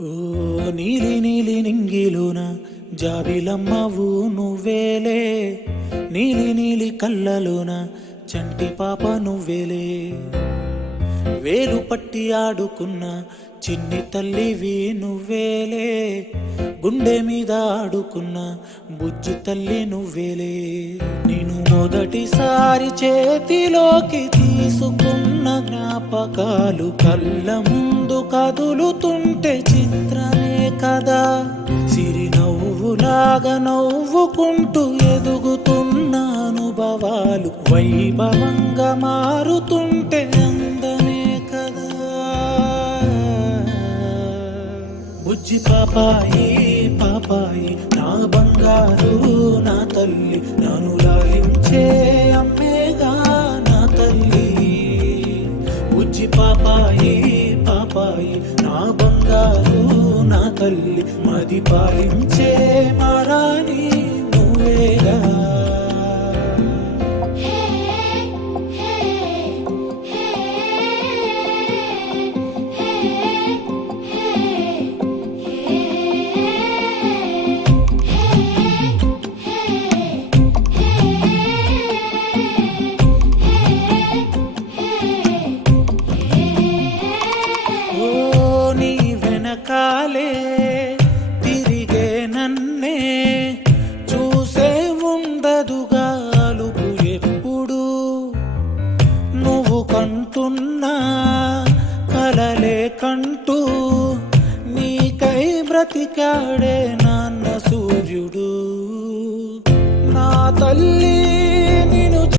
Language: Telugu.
ఓ నీలి నీలి నింగిలోన జాబిలమ్మవు నువ్వేలే, నీలి నీలి కళ్ళలోన చంటి పాప నువ్వేలే, వేలు పట్టి ఆడుకున్న చిన్ని తల్లివి నువ్వేలే, గుండె మీద ఆడుకున్న బుజ్జి తల్లి నువ్వేలే. నేను మొదటిసారి చేతిలోకి తీసుకున్న జ్ఞాపకాలు కళ్ళ ముందు కదులుతుంటే చిత్రమే కదా, సిరి నవ్వులాగా నవ్వుకుంటూ ఎదుగుతున్న అనుభవాలు వైభవంగా మారుతుంటే అందమే కదా. బుజ్జి పాపాయి పాపాయి నా బంగారు నా తల్లి, నన్ను లాలించే అమ్మేగా నా తల్లి. బుజ్జి పాపాయి పాపాయి నా బంగారు నా తల్లి, మది పాలించే మారాని నువ్వేగా. కాలే తిరిగే నన్నే చూసే ఉండదుగా అలుపు ఎప్పుడు, నువ్వు కంటున్నా కలలే కంటూ నీకై బ్రతికాడే